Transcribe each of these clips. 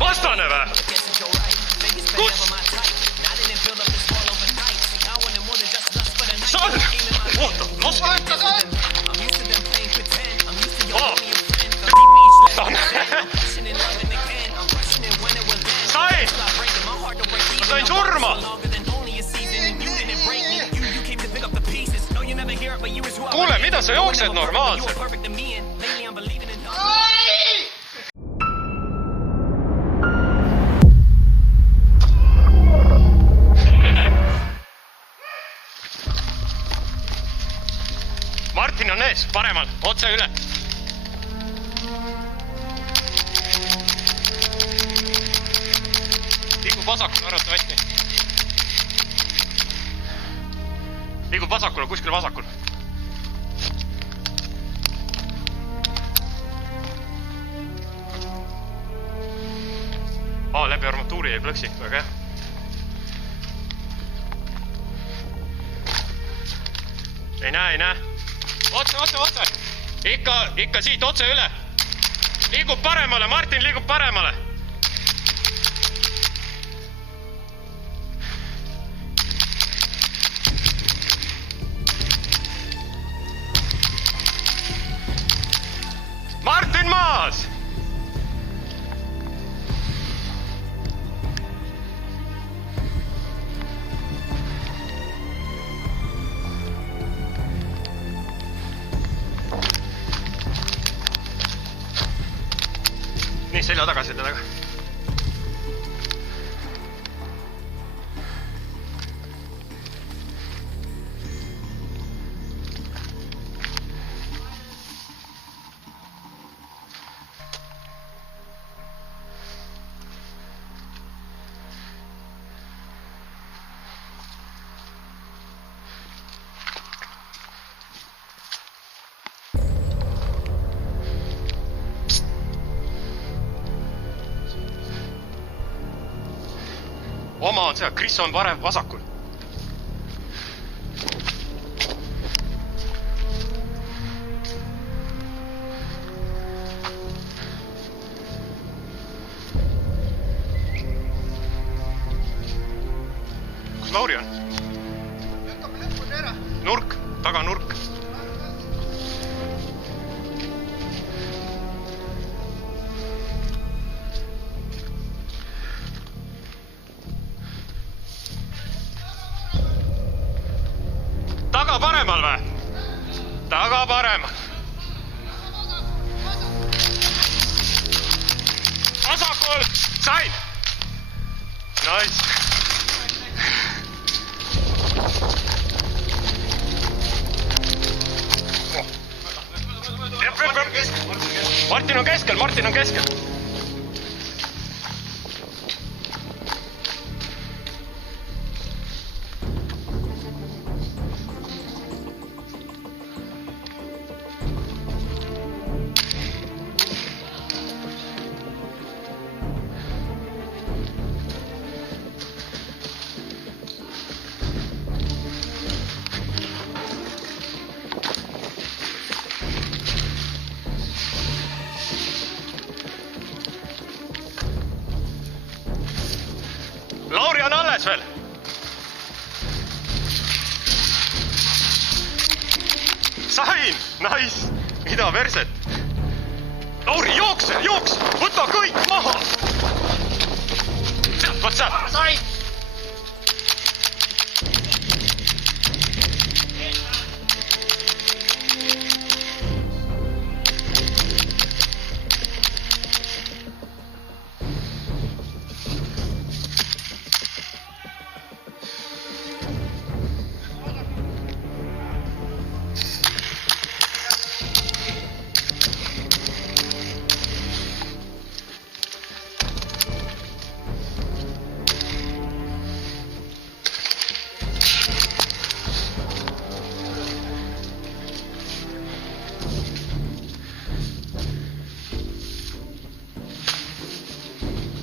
Vastane vä? Kus? Saan! Oota, las võtta saan! Saan! Sain! Ma sain surma! Kuule, mida sa jooksed normaalselt? Martin on ees, paremal, otse üle. Liigub vasakule arvatavasti. Liigub vasakule, kuskil vasakul. Läbi armatuuri ei plõksi, väga hea. Ei näe. Otse. Ikka siit otse üle. Liigub paremale, Martin liigub paremale. Martin maas! Nii, selja taga. Oma on see, Chris on varem vasakul. Kus Lauri on? Nurk, taga nurk. Taga paremal või? Taga paremal. Vasakul! Sain! Nice! Martin on keskel. Lauri on alles veel. Sain! Nice! Mida verset? Lauri, jookse! Võta kõik maha! Sealt, võt sealt! Sain!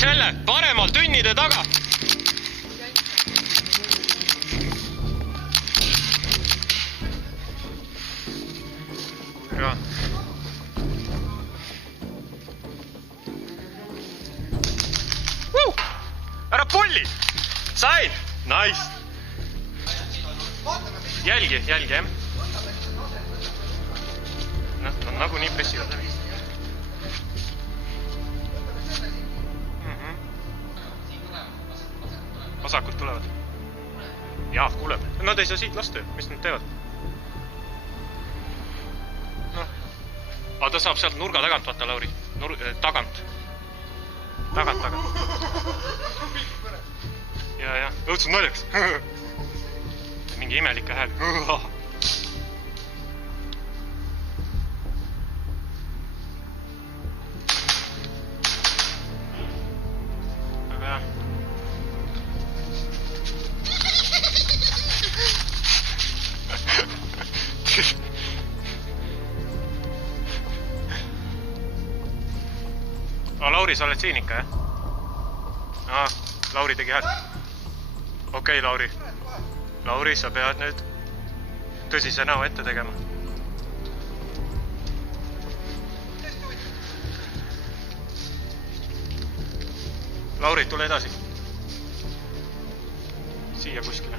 Selle, paremal tünnide taga. Nice. Jälgi, jah. Nad nagu nii pressivad läbi. Vasakult tulevad. Jah, kuuleb. Nad ei saa siit lasta, mis nad teevad? Aga ta saab sealt nurga tagant, vaata Lauri. Tagant. Tagant. Ja. Õudselt naljaks. Mingi imelike hääl. Aga jah. Lauri, sa oled siin ikka, jah? Lauri tegi häält. Okei, Lauri. Lauri, sa pead nüüd tõsise näo ette tegema. Lauri, tule edasi. Siia kuskile.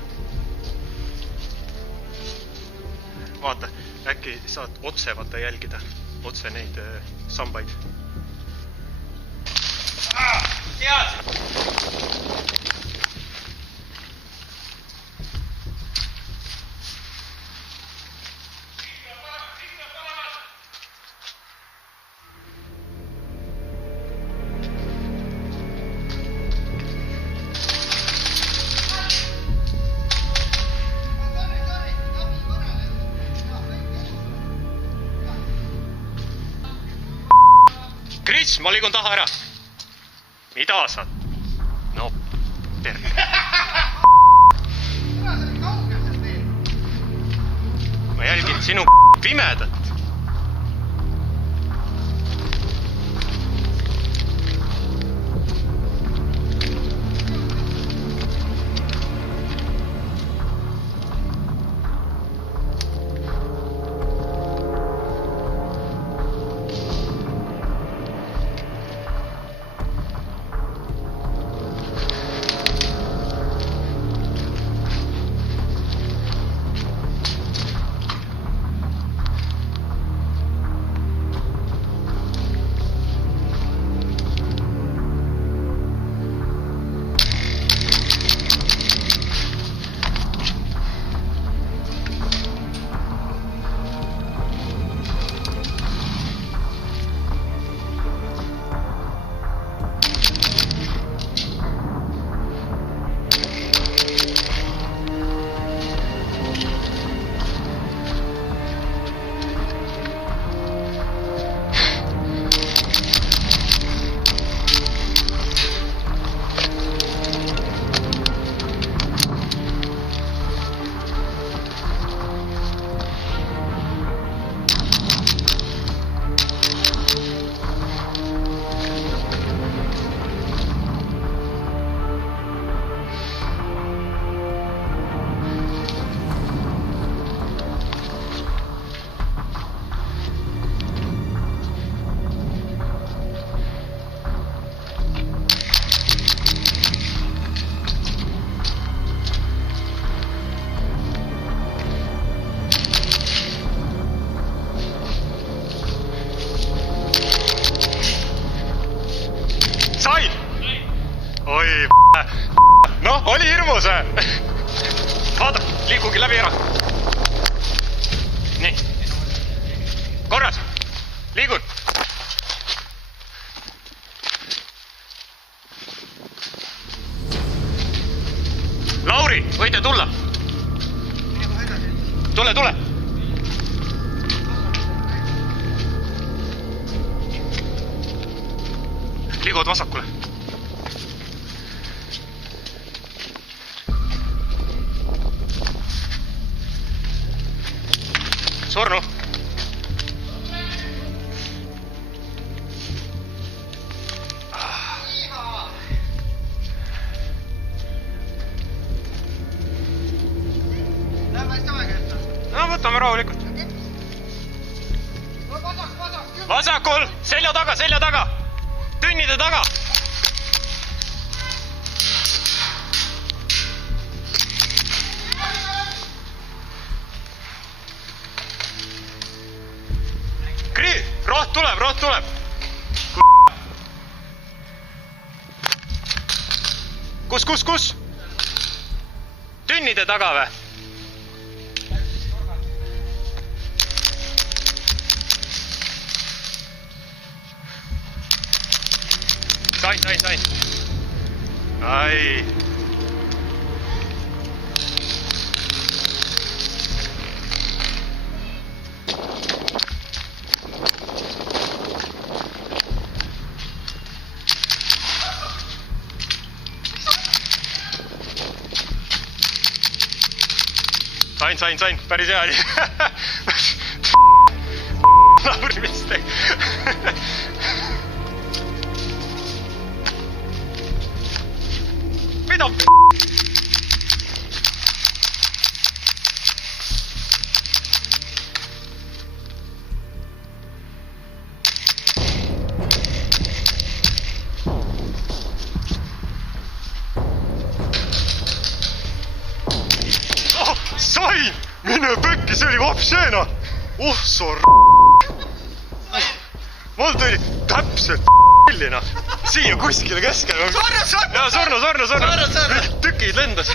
Vaata, äkki saad otse vaata jälgida. Otse neid sambaid. Kris, ma liigun taha ära. Mida sa? No, terve. Ma jälgin sinu pimedat. Noh, oli hirmus. Vaata, liigugi läbi ära. Nii. Korras. Liigun. Lauri, võite tulla. Tule. Liigud vasakule. Surnu. No võtame rahulikult. Vasakul, selja taga. Tünnide taga. root tuleb! Kus? Tünnide taga või? Sain. Ai. Sain, päris hea oli. Lauri, mis tegi? Mida? Sain! Mine pökki, see oli vapšeena! Mul tuli täpselt illina siia kuskile keskele. Sorno! Tükid lendas.